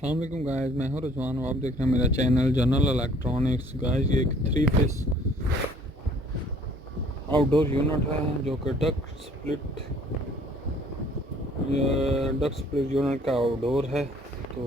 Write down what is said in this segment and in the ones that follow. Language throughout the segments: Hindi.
अस्सलाम वालेकुम गाइस, मैं हूं रिजवान और आप देख रहे हैं मेरा चैनल जनरल इलेक्ट्रॉनिक्स। गाइस ये एक 3 फेस आउटडोर यूनिट है जो कि डक स्प्लिट यूनिट का आउटडोर है। तो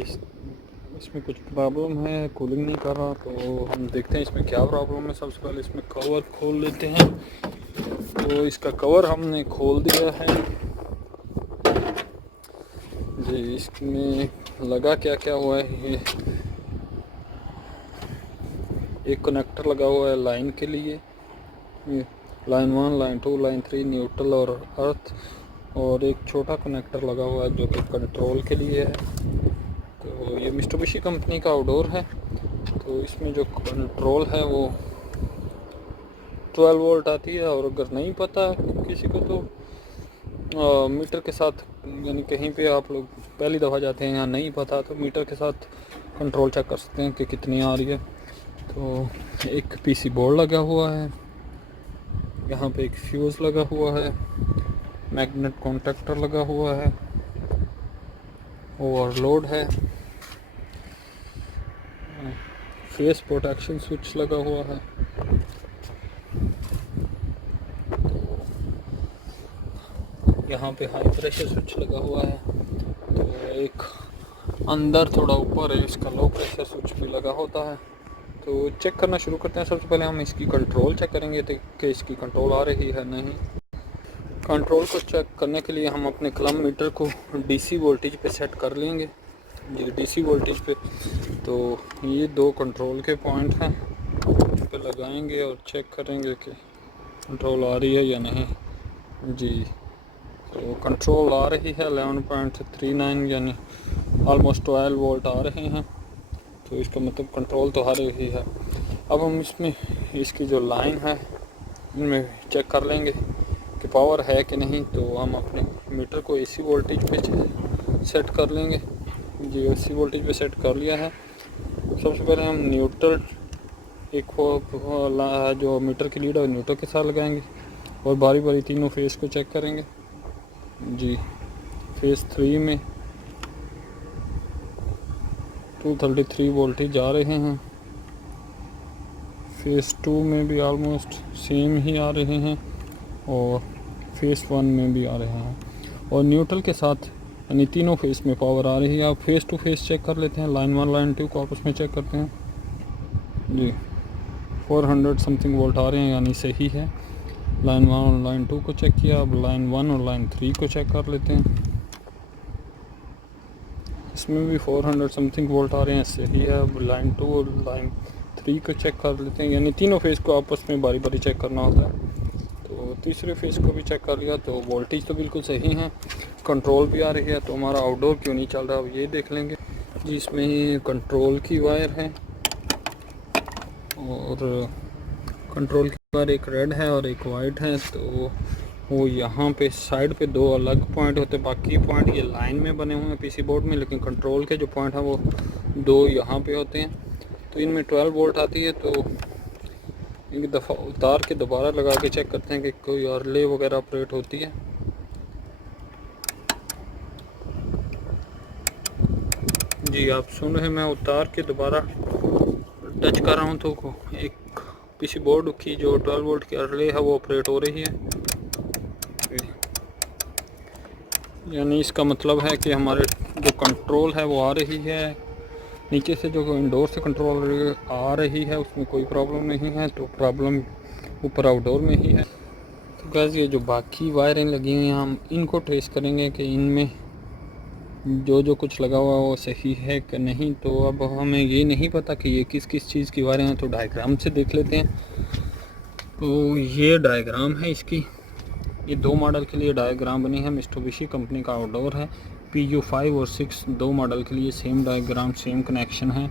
इसमें कुछ प्रॉब्लम है, कूलिंग नहीं कर रहा। तो हम देखते हैं इसमें क्या प्रॉब्लम है। सबसे पहले इसमें कवर खोल लेते हैं। तो इसका कवर हमने खोल दिया है जी। इसमें लगा क्या क्या हुआ है, ये एक कनेक्टर लगा हुआ है लाइन के लिए, ये लाइन 1, लाइन 2, लाइन 3 न्यूट्रल और अर्थ, और एक छोटा कनेक्टर लगा हुआ है जो कि कंट्रोल के लिए है। तो ये मित्सुबिशी कंपनी का आउटडोर है। तो इसमें जो कंट्रोल है वो 12 वोल्ट आती है। और अगर नहीं पता किसी को तो मीटर के साथ, यानी कहीं पे आप लोग पहली दफ़ा जाते हैं या नहीं पता तो मीटर के साथ कंट्रोल चेक कर सकते हैं कि कितनी आ रही है। तो एक पीसी बोर्ड लगा हुआ है, यहाँ पे एक फ्यूज़ लगा हुआ है, मैग्नेट कॉन्टैक्टर लगा हुआ है, ओवरलोड है, फेस प्रोटेक्शन स्विच लगा हुआ है, यहाँ पे हाई प्रेशर स्विच लगा हुआ है। तो एक अंदर थोड़ा ऊपर है, इसका लो प्रेशर स्विच भी लगा होता है। तो चेक करना शुरू करते हैं। सबसे पहले हम इसकी कंट्रोल चेक करेंगे कि इसकी कंट्रोल आ रही है नहीं। कंट्रोल को चेक करने के लिए हम अपने क्लम मीटर को डीसी वोल्टेज पे सेट कर लेंगे जी, डीसी वोल्टेज पे। तो ये 2 कंट्रोल के पॉइंट हैं, इन पे लगाएंगे और चेक करेंगे कि कंट्रोल आ रही है या नहीं जी। तो कंट्रोल आ रही है 11.39, यानी ऑलमोस्ट 12 वोल्ट आ रहे हैं। तो इसका मतलब कंट्रोल तो आ रही है। अब हम इसमें इसकी जो लाइन है इनमें चेक कर लेंगे कि पावर है कि नहीं। तो हम अपने मीटर को एसी वोल्टेज पे सेट कर लेंगे जी। एसी वोल्टेज पे सेट कर लिया है। सबसे पहले हम न्यूट्रल जो मीटर की लीड है न्यूट्रल के साथ लगाएंगे और बारी बारी तीनों फेस को चेक करेंगे जी। फेस 3 में 233 वोल्टेज आ रहे हैं, फेस 2 में भी ऑलमोस्ट सेम ही आ रहे हैं, और फेस 1 में भी आ रहे हैं। और न्यूट्रल के साथ यानी तीनों फेस में पावर आ रही है। आप फेस टू फेस चेक कर लेते हैं, लाइन 1 लाइन 2 को आपस में चेक करते हैं जी। 400 समथिंग वोल्ट आ रहे हैं, यानी सही है। लाइन 1 और लाइन 2 को चेक किया, अब लाइन 1 और लाइन 3 को चेक कर लेते हैं। इसमें भी 400 समथिंग वोल्ट आ रहे हैं, सही है। अब लाइन 2 और लाइन 3 को चेक कर लेते हैं, यानी तीनों फेस को आपस में बारी बारी चेक करना होता है। तो तीसरे फेस को भी चेक कर लिया, तो वोल्टेज तो बिल्कुल सही है, कंट्रोल भी आ रही है। तो हमारा आउटडोर क्यों नहीं चल रहा, अब ये देख लेंगे जी। इसमें ही कंट्रोल की वायर है, और कंट्रोल की वायर एक रेड है और एक वाइट है। तो वो यहाँ पे साइड पे 2 अलग पॉइंट होते हैं, बाकी पॉइंट ये लाइन में बने हुए हैं पीसी बोर्ड में, लेकिन कंट्रोल के जो पॉइंट हैं वो 2 यहाँ पे होते हैं। तो इनमें 12 वोल्ट आती है। तो एक दफ़ा उतार के दोबारा लगा के चेक करते हैं कि कोई और रिले वगैरह ऑपरेट होती है जी। आप सुन रहे हैं, मैं उतार के दोबारा टच कर रहा हूँ तो एक पीसी बोर्ड की जो 12 वोल्ट की रिले है वो ऑपरेट हो रही है। यानी इसका मतलब है कि हमारे जो कंट्रोल है वो आ रही है। नीचे से जो इंडोर से कंट्रोल आ रही है उसमें कोई प्रॉब्लम नहीं है। तो प्रॉब्लम ऊपर आउटडोर में ही है। तो गाइस ये जो बाकी वायरें लगी हुई हैं हम इनको ट्रेस करेंगे कि इनमें जो जो कुछ लगा हुआ है वो सही है कि नहीं। तो अब हमें ये नहीं पता कि ये किस किस चीज़ की वायरें हैं, तो डायग्राम से देख लेते हैं। तो ये डायग्राम है इसकी, ये 2 मॉडल के लिए डायग्राम बनी है। मित्सुबिशी कंपनी का आउटडोर है। PU5 और 6 2 मॉडल के लिए सेम डायग्राम, सेम कनेक्शन है।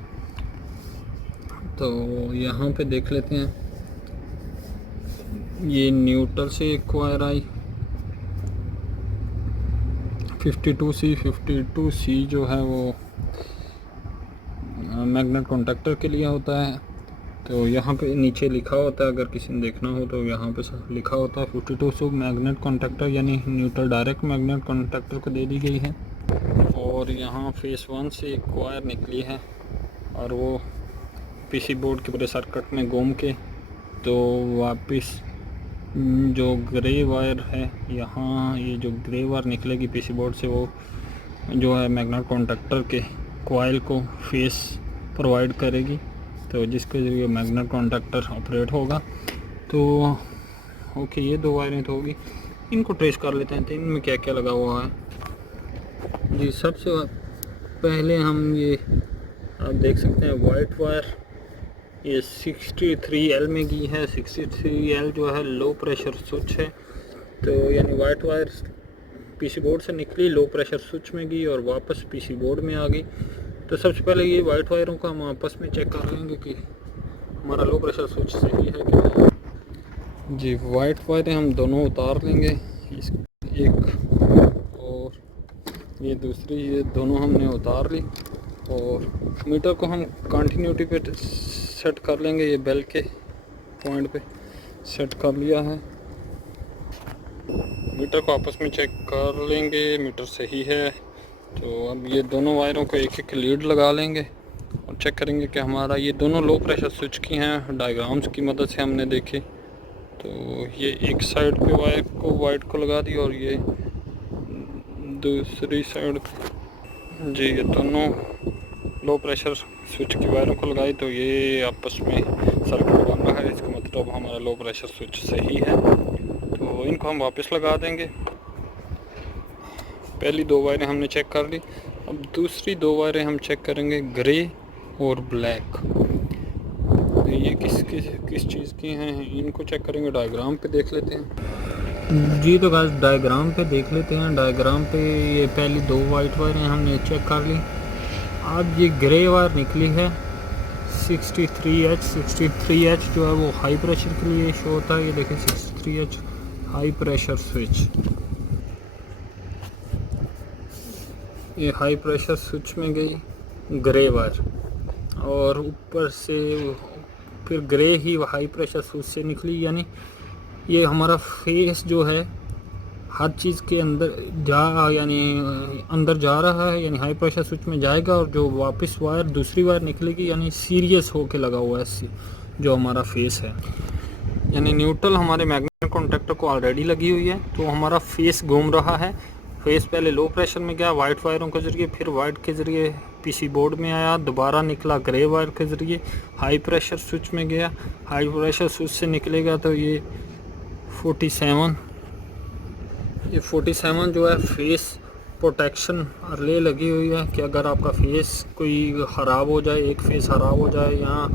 तो यहाँ पे देख लेते हैं, ये न्यूट्रल से एक वायर आई 52C जो है वो मैग्नेट कॉन्टैक्टर के लिए होता है। तो यहाँ पे नीचे लिखा होता है, अगर किसी ने देखना हो तो यहाँ पे लिखा होता है 52C मैग्नेट कॉन्टैक्टर, यानी न्यूट्रल डायरेक्ट मैग्नेट कॉन्टैक्टर को दे दी गई है। और यहाँ फेस 1 से एक वायर निकली है और वो पीसी बोर्ड के पूरे सर्किट में घूम के तो वापस जो ग्रे वायर है यहाँ, ये जो ग्रे वायर निकलेगी पीसी बोर्ड से, वो जो है मैग्नेट कॉन्टैक्टर के कॉइल को फेस प्रोवाइड करेगी, तो जिसके ज़रिए मैग्नेट कॉन्टैक्टर ऑपरेट होगा। तो ओके, ये 2 वायरें तो होगी। इनको ट्रेस कर लेते हैं तो इनमें क्या क्या लगा हुआ है। जी, सबसे पहले हम ये आप देख सकते हैं वाइट वायर ये 63L में की है। 63L जो है लो प्रेशर स्विच है, तो यानी वाइट वायर पीसी बोर्ड से निकली, लो प्रेशर स्विच में गई और वापस पीसी बोर्ड में आ गई। तो सबसे पहले ये वाइट वायरों को हम आपस में चेक कर लेंगे कि हमारा लो प्रेशर स्विच सही है कि नहीं। जी, वाइट वायरें हम दोनों उतार लेंगे, एक और ये दूसरी, ये दोनों हमने उतार ली। और मीटर को हम कंटिन्यूटी पे सेट कर लेंगे, ये बेल के पॉइंट पे सेट कर लिया है। मीटर को आपस में चेक कर लेंगे, मीटर सही है। तो अब ये दोनों वायरों को एक एक लीड लगा लेंगे और चेक करेंगे कि हमारा ये दोनों लो प्रेशर स्विच की हैं। डायग्राम्स की मदद से हमने देखे, तो ये एक साइड पे वायर को वाइट को लगा दी और ये दूसरी साइड पे जी ये दोनों लो प्रेशर स्विच की वायरों को लगाई, तो ये आपस में सर्किट बन रहा है। इसका मतलब हमारा लो प्रेशर स्विच सही है। तो इनको हम वापस लगा देंगे। पहली 2 वायरें हमने चेक कर ली, अब दूसरी 2 वायरें हम चेक करेंगे, ग्रे और ब्लैक। तो ये किस चीज़ की हैं, इनको चेक करेंगे। डायग्राम पे देख लेते हैं। जी, तो गाइस डायग्राम पे देख लेते हैं। डायग्राम पे ये पहली 2 वाइट वायरें हमने चेक कर ली। अब ये ग्रे वायर निकली है 63H। 63H जो है वो हाई प्रेशर के लिए शो होता है। ये देखें 63H हाई प्रेशर स्विच, ये हाई प्रेशर स्विच में गई ग्रे वायर और ऊपर से फिर ग्रे ही हाई प्रेशर स्विच से निकली। यानी ये हमारा फेस जो है हर चीज़ के अंदर अंदर जा रहा है, यानी हाई प्रेशर स्विच में जाएगा और जो वापस वायर दूसरी वायर निकलेगी, यानी सीरियस होके लगा हुआ है जो हमारा फेस है। यानी न्यूट्रल हमारे मैग्नेट कॉन्टैक्टर को ऑलरेडी लगी हुई है, तो हमारा फेस घूम रहा है। फेस पहले लो प्रेशर में गया वाइट वायरों के ज़रिए, फिर वाइट के ज़रिए पीसी बोर्ड में आया, दोबारा निकला ग्रे वायर के ज़रिए, हाई प्रेशर स्विच में गया। हाई प्रेशर स्विच से निकलेगा तो ये 47 जो है फेस प्रोटेक्शन रिले लगी हुई है कि अगर आपका फेस कोई ख़राब हो जाए, एक फेस ख़राब हो जाए या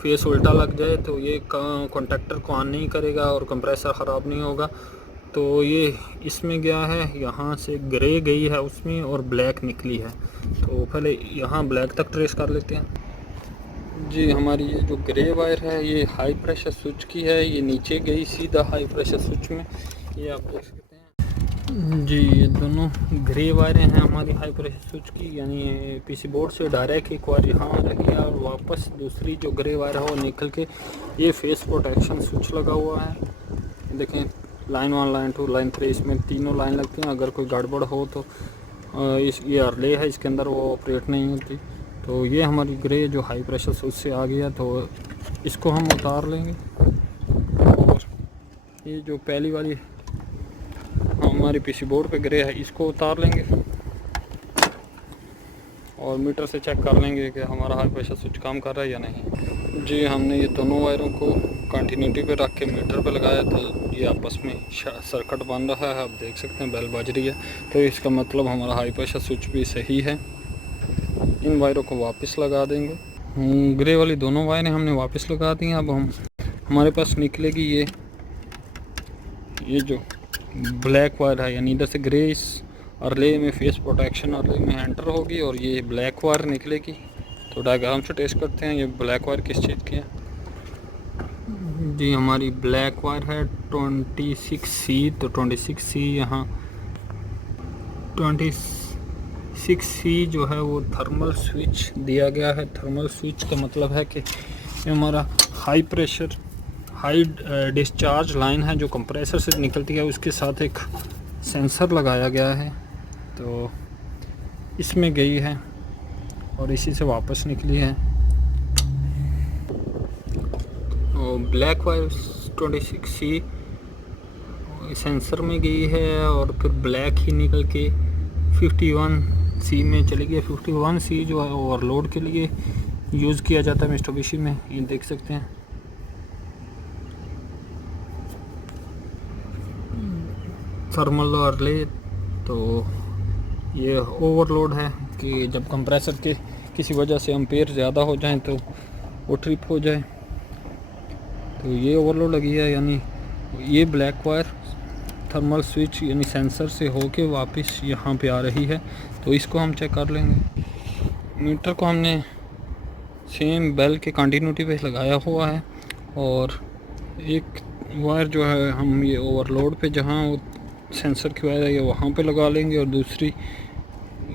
फेस उल्टा लग जाए, तो ये कॉन्टैक्टर को ऑन नहीं करेगा और कंप्रेसर ख़राब नहीं होगा। तो ये इसमें गया है, यहाँ से ग्रे गई है उसमें और ब्लैक निकली है। तो पहले यहाँ ब्लैक तक ट्रेस कर लेते हैं। जी, हमारी ये जो ग्रे वायर है ये हाई प्रेशर स्विच की है, ये नीचे गई सीधा हाई प्रेशर स्विच में, ये आप देख सकते हैं। जी, ये दोनों ग्रे वायरें हैं हमारी हाई प्रेशर स्विच की, यानी पीसी बोर्ड से डायरेक्ट एक वायर यहाँ रखी है और वापस दूसरी जो ग्रे वायर है वो निकल के ये फेस प्रोटेक्शन स्विच लगा हुआ है। देखें, लाइन 1, लाइन 2, लाइन 3, इसमें तीनों लाइन लगती हैं। अगर कोई गड़बड़ हो तो ये रिले है, इसके अंदर वो ऑपरेट नहीं होती। तो ये हमारी ग्रे जो हाई प्रेशर स्विच से आ गया, तो इसको हम उतार लेंगे। और ये जो पहली वाली हमारी पीसी बोर्ड पे ग्रे है, इसको उतार लेंगे और मीटर से चेक कर लेंगे कि हमारा हाई प्रेशर स्विच काम कर रहा है या नहीं। जी, हमने ये दोनों वायरों को कंटिन्यूटी पे रख के मीटर पे लगाया, तो ये आपस में सर्किट बन रहा है। आप देख सकते हैं बेल बज रही है, तो इसका मतलब हमारा हाई प्रेशर स्विच भी सही है। इन वायरों को वापस लगा देंगे। ग्रे वाली दोनों वायरें हमने वापस लगा दी हैं। अब हमारे पास निकलेगी ये जो ब्लैक वायर है, यानी इधर से ग्रे इस रिले में फेस प्रोटेक्शन रिले में एंटर होगी और ये ब्लैक वायर निकलेगी। तो डायग्राम से टेस्ट करते हैं ये ब्लैक वायर किस चीज़ की है। जी, हमारी ब्लैक वायर है 26C। तो 26C यहाँ 26C जो है वो थर्मल स्विच दिया गया है। थर्मल स्विच का मतलब है कि ये हमारा high pressure high discharge line है जो कंप्रेसर से निकलती है, उसके साथ एक सेंसर लगाया गया है। तो इसमें गई है और इसी से वापस निकली है। और ब्लैक वायर 26C सेंसर में गई है और फिर ब्लैक ही निकल के 51C में चली गई। 51C जो है ओवरलोड के लिए यूज़ किया जाता है मित्सुबिशी में, ये देख सकते हैं। थर्मल रिले, तो ये ओवरलोड है कि जब कंप्रेसर के किसी वजह से एम्पेयर ज़्यादा हो जाए तो वो ट्रिप हो जाए, तो ये ओवरलोड लगी है। यानी ये ब्लैक वायर थर्मल स्विच यानी सेंसर से होके वापस यहाँ पे आ रही है, तो इसको हम चेक कर लेंगे। मीटर को हमने सेम बेल के कंटिन्यूटी पे लगाया हुआ है और एक वायर जो है हम ये ओवरलोड पे जहाँ सेंसर की वायर है ये वहाँ पे लगा लेंगे और दूसरी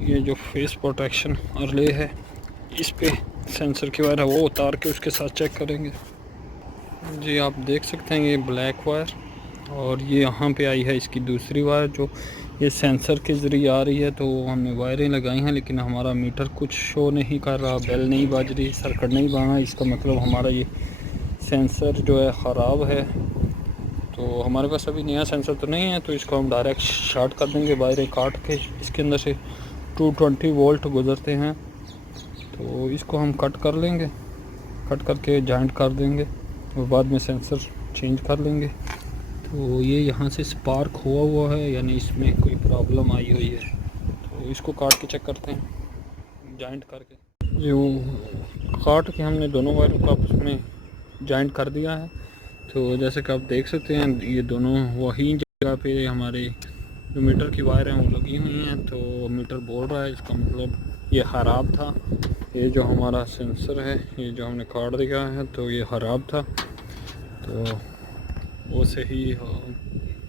ये जो फेस प्रोटेक्शन रिले है इस पे सेंसर की वायर है वो उतार के उसके साथ चेक करेंगे। जी आप देख सकते हैं ये ब्लैक वायर और ये यहाँ पे आई है इसकी दूसरी वायर जो ये सेंसर के ज़रिए आ रही है। तो हमने वायरें लगाई हैं लेकिन हमारा मीटर कुछ शो नहीं कर रहा, बेल नहीं बाज रही, सर्किट नहीं बना। इसका मतलब हमारा ये सेंसर जो है ख़राब है। तो हमारे पास अभी नया सेंसर तो नहीं है, तो इसको हम डायरेक्ट शॉर्ट कर देंगे। वायरें काट के इसके अंदर से 220 वोल्ट गुजरते हैं, तो इसको हम कट कर लेंगे, कट करके जॉइंट कर देंगे और बाद में सेंसर चेंज कर लेंगे। तो ये यहाँ से स्पार्क हुआ है यानी इसमें कोई प्रॉब्लम आई हुई है, तो इसको काट के चेक करते हैं जॉइंट करके। जो काट के हमने दोनों वायरों को आपस में जॉइंट कर दिया है। तो जैसे कि आप देख सकते हैं ये दोनों वही जगह पे हमारे जो मीटर की वायर हैं वो लगी हुई हैं। तो मीटर बोल रहा है, इसका मतलब ये ख़राब था। ये जो हमारा सेंसर है ये जो हमने काट दिया है तो ये ख़राब था, तो वो सही हो।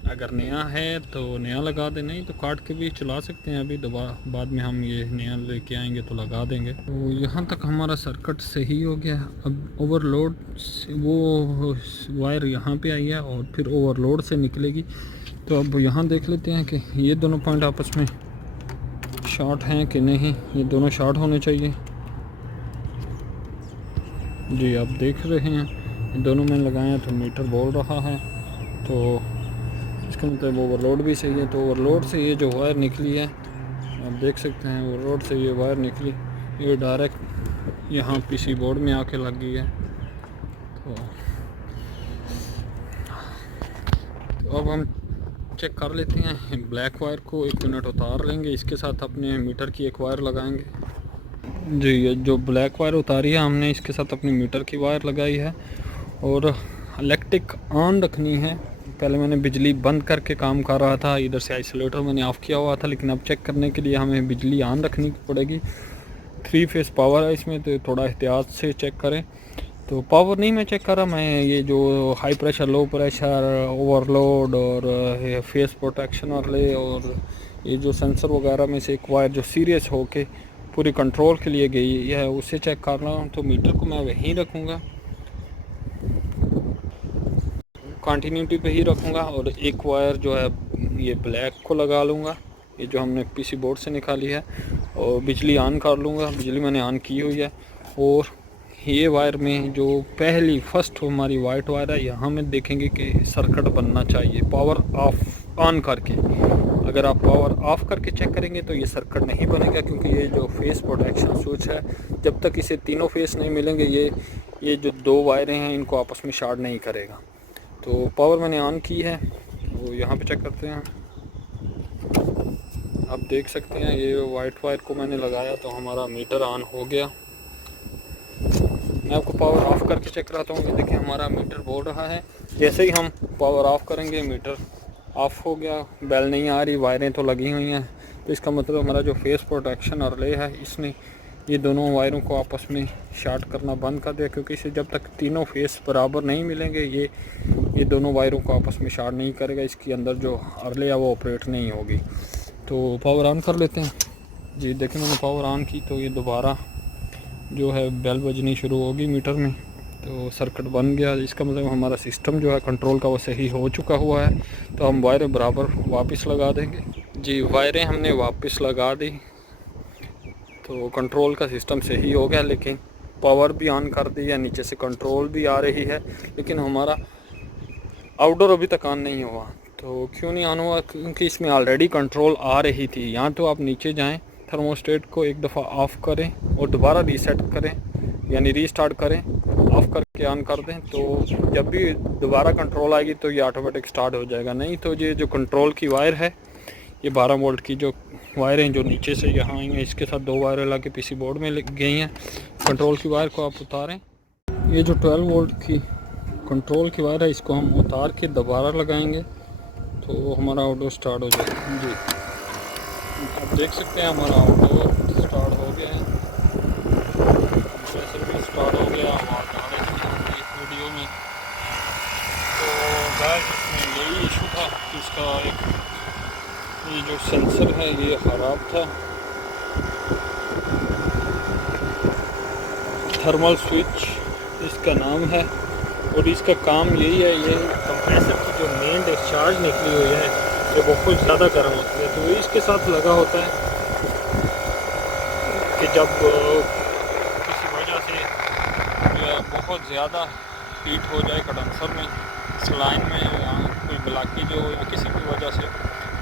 अगर नया है तो नया लगा दें, नहीं तो काट के भी चला सकते हैं। अभी दोबारा बाद में हम ये नया लेके आएंगे तो लगा देंगे। तो यहाँ तक हमारा सर्किट सही हो गया। अब ओवरलोड वो वायर यहाँ पे आई है और फिर ओवरलोड से निकलेगी। तो अब यहाँ देख लेते हैं कि ये दोनों पॉइंट आपस में शॉर्ट हैं कि नहीं। ये दोनों शॉर्ट होने चाहिए। जी आप देख रहे हैं दोनों मैंने लगाए हैं तो मीटर बोल रहा है, तो इसका मतलब ओवरलोड भी सही है। तो ओवरलोड से ये जो वायर निकली है आप देख सकते हैं, ओवरलोड से ये वायर निकली, ये डायरेक्ट यहाँ पीसी बोर्ड में आके लग गई है। तो अब हम चेक कर लेते हैं ब्लैक वायर को। 1 मिनट उतार लेंगे, इसके साथ अपने मीटर की एक वायर लगाएंगे। जी ये जो ब्लैक वायर उतारी है हमने इसके साथ अपनी मीटर की वायर लगाई है और इलेक्ट्रिक ऑन रखनी है। पहले मैंने बिजली बंद करके काम कर रहा था, इधर से आइसोलेटर मैंने ऑफ़ किया हुआ था, लेकिन अब चेक करने के लिए हमें बिजली ऑन रखनी पड़ेगी। 3 फेस पावर है इसमें, तो थोड़ा एहतियात से चेक करें। तो पावर नहीं मैं चेक कर रहा, मैं ये जो high pressure, low pressure, overload और फेस प्रोटेक्शन वाले और ये जो सेंसर वगैरह में से एक वायर जो सीरियस हो के पूरी कंट्रोल के लिए गई है उसे चेक कर रहा हूँ। तो मीटर को मैं वहीं रखूँगा, कंटिन्यूटी पे ही रखूँगा और एक वायर जो है ये ब्लैक को लगा लूँगा, ये जो हमने पीसी बोर्ड से निकाली है, और बिजली ऑन कर लूँगा। बिजली मैंने ऑन की हुई है और ये वायर में जो पहली फर्स्ट हमारी वाइट वायर है यहाँ में देखेंगे कि सर्किट बनना चाहिए पावर ऑफ ऑन करके। अगर आप पावर ऑफ करके चेक करेंगे तो ये सर्किट नहीं बनेगा, क्योंकि ये जो फेस प्रोटेक्शन स्विच है जब तक इसे तीनों फेस नहीं मिलेंगे ये जो 2 वायरें हैं इनको आपस में शॉर्ट नहीं करेगा। तो पावर मैंने ऑन की है, तो यहाँ पे चेक करते हैं। आप देख सकते हैं ये वाइट वायर को मैंने लगाया तो हमारा मीटर ऑन हो गया। मैं आपको पावर ऑफ करके चेक कराता हूँ। ये देखिए हमारा मीटर बोल रहा है, जैसे ही हम पावर ऑफ करेंगे मीटर ऑफ हो गया। बेल नहीं आ रही, वायरें तो लगी हुई हैं, तो इसका मतलब हमारा जो फेस प्रोटेक्शन रिले है इसने ये दोनों वायरों को आपस में शॉर्ट करना बंद कर दिया, क्योंकि इसे जब तक तीनों फेस बराबर नहीं मिलेंगे ये दोनों वायरों को आपस में शॉर्ट नहीं करेगा, इसके अंदर जो रिले है वो ऑपरेट नहीं होगी। तो पावर ऑन कर लेते हैं। जी देखिए मैंने पावर ऑन की तो ये दोबारा जो है बेल बजनी शुरू होगी मीटर में, तो सर्किट बन गया। इसका मतलब हमारा सिस्टम जो है कंट्रोल का वो सही हो चुका हुआ है। तो हम वायरें बराबर वापस लगा देंगे। जी वायरें हमने वापस लगा दी। तो कंट्रोल का सिस्टम सही हो गया, लेकिन पावर भी ऑन कर दी है, नीचे से कंट्रोल भी आ रही है, लेकिन हमारा आउटडोर अभी तक ऑन नहीं हुआ। तो क्यों नहीं ऑन हुआ? क्योंकि इसमें ऑलरेडी कंट्रोल आ रही थी। यहाँ तो आप नीचे जाएं, थर्मोस्टेट को एक दफ़ा ऑफ़ करें और दोबारा रीसेट करें, यानी रीस्टार्ट करें, ऑफ़ करके ऑन कर दें, तो जब भी दोबारा कंट्रोल आएगी तो ये ऑटोमेटिक स्टार्ट हो जाएगा। नहीं तो ये जो कंट्रोल की वायर है, ये 12 वोल्ट की जो वायरें जो नीचे से यहाँ आई हैं, इसके साथ 2 वायरें लगा के पीसी बोर्ड में लग गई हैं। कंट्रोल की वायर को आप उतारें, ये जो 12 वोल्ट की कंट्रोल की वायर है, इसको हम उतार के दोबारा लगाएंगे तो हमारा आउटडोर स्टार्ट हो जाएगा। जी, आप देख सकते हैं हमारा आउटडोर स्टार्ट हो गया है, कंप्रेसर भी स्टार्ट हो गया, हवा आ रही है इस वीडियो में। तो गाइस इसमें यही इशू था कि इसका एक ये जो सेंसर है ये ख़राब था। थर्मल स्विच इसका नाम है और इसका काम यही है, ये कंप्रेसर की जो मेन डिस्चार्ज निकली हुई है ये बहुत ज़्यादा गर्म होती है, तो इसके साथ लगा होता है कि जब किसी वजह से बहुत ज़्यादा हीट हो जाए कंडेंसर में, इस लाइन में या कोई ब्लॉकेज हो या किसी भी वजह से,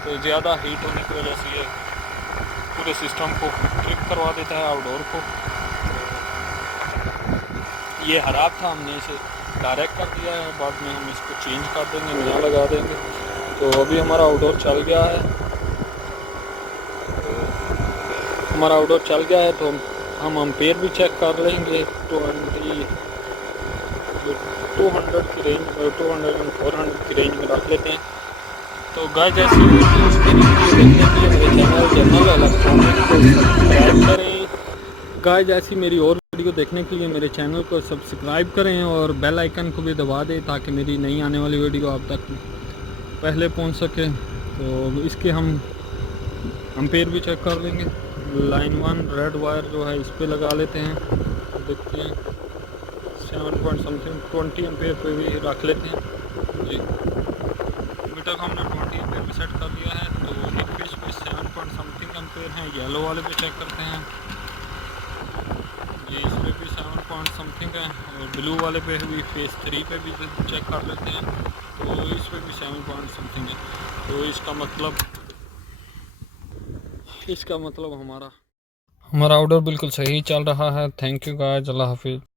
तो ज़्यादा हीट होने की वजह से ये पूरे सिस्टम को ट्रिप करवा देता है आउटडोर को। ये ख़राब था, हमने इसे डायरेक्ट कर दिया है, बाद में हम इसको चेंज कर देंगे, नया लगा देंगे। तो अभी हमारा आउटडोर चल गया है, हमारा आउटडोर चल गया है, तो हम एम्पेयर भी चेक कर लेंगे। 200 की रेंज, 200 और 400 की रेंज में रख लेते हैं। तो गाइस जैसे वीडियोस देखने के लिए मेरे चैनल इलेक्ट्रॉनिक को सब्सक्राइब करें। गाइस ऐसी मेरी और वीडियो देखने के लिए मेरे चैनल को सब्सक्राइब करें और बेल आइकन को भी दबा दें ताकि मेरी नई आने वाली वीडियो आप तक पहले पहुंच सके। तो इसके हम एम्पेयर भी चेक कर लेंगे। लाइन 1 रेड वायर जो है इस पे लगा लेते हैं, देखते हैं 7 पॉइंट समथिंग 20 एम्पेयर पे भी रख लेते हैं जी। मीटर को हमने 20 एम्पेयर पे सेट कर दिया है। तो एक फेस पे 7 पॉइंट समथिंग एम्पेयर है, येलो वाले पे चेक करते हैं, ये इस पे भी 7 पॉइंट समथिंग है, और ब्लू वाले पे भी फेस 3 पे भी चेक कर लेते हैं, तो इस पे भी 7 पॉइंट समथिंग है। तो इसका मतलब हमारा आउटडोर बिल्कुल सही चल रहा है। थैंक यू गाइस, अल्लाह हाफिज़।